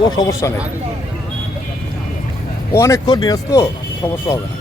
ও সমস্যা নেই, অনেকক্ষণ নিয়ে আসতো, সমস্যা হবে না।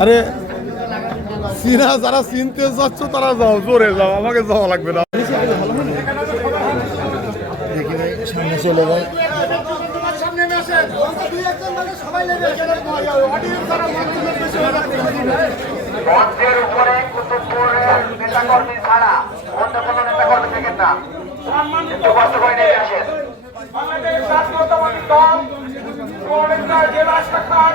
আরে চিনা যারা চিনতে যাচ্ছ তারা যাও, জোরে যাও, আমাকে যাওয়া লাগবে না। সামনে চলে যায়। মঞ্চের উপরে কুতুবপুরের নেতাকর্মী ছাড়া অন্য কোনো নেতাকর্মী থাকেন না, একটু কষ্ট করে নেমে আসেন। বাংলাদেশ জাতীয়তাবাদী দল চুয়াডাঙ্গা জেলা শাখার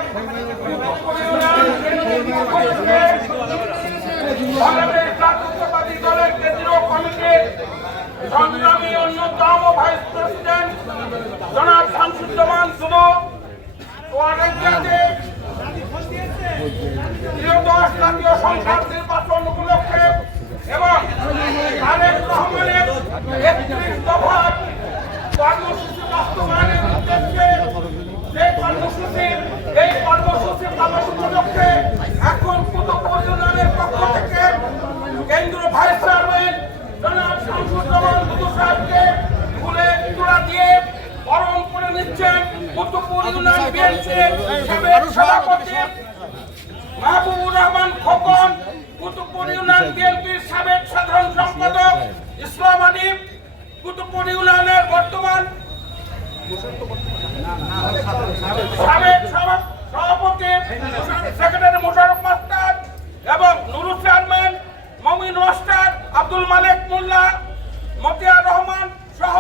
বাংলাদেশ জাতীয়তাবাদী দলের কেন্দ্রীয় কমিটির সংগ্রামী অন্যতম ভাইস প্রেসিডেন্ট জনাব শামসুজ্জামান সুমো চুয়াডাঙ্গাতে ত্রয়োদশ জাতীয় সংসদ নির্বাচন উপলক্ষে এবং তারেক রহমানের ৩১ দফার কর্মসূচি বাস্তবায়নের উদ্দেশ্যে এই কর্মসূচি পালন উপলক্ষে এখন কুতুবপুর ইউনিয়নের পক্ষ থেকে কেন্দ্রীয় ভাইস চেয়ারম্যান জনাব শামসুজ্জামান দুদু সাহেবকে ফুলে তোড়া দিয়ে বরণ করে নিচ্ছেন কুতুবপুর ইউনিয়ন বিএনপির সাবেক সভাপতি মাহবুবুর রহমান খোকন, কুতুবপুর ইউনিয়ন বিএনপির সাবেক সাধারণ সম্পাদক ইসলাম আলী, কুতুবপুর ইউনিয়নের বর্তমান সাবেক সভাপতি সেক্রেটারি মোশাররফ মাস্টার এবং নুরুল চেয়ারম্যান মমিন মাস্টার, আব্দুল মালিক মোল্লা, মতিয়ার রহমান সহ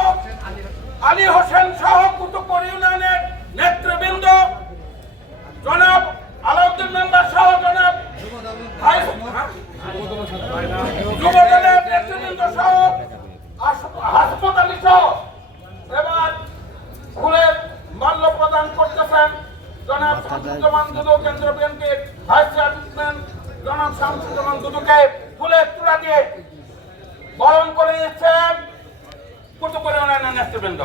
আলী হোসেন সহ কুতুবপুর ইউনিয়নের নেতৃবৃন্দ, জনাব আলাউদ্দিন মেম্বার সহ জনাব যুব দলের নেতৃবৃন্দ সহ হাসপাত আলী সহ এবার ফুলের মাল্য প্রদান করতেছেন জনাব শামসুজ্জামান দুদু, কেন্দ্রীয় বিএনপির ভাইস চেয়ারম্যান জনাব শামসুজ্জামান দুদুকে ফুলের তোড়া দিয়ে বরণ করে নিচ্ছেন কুতুবপুর ইউনিয়নের নেতৃবৃন্দ।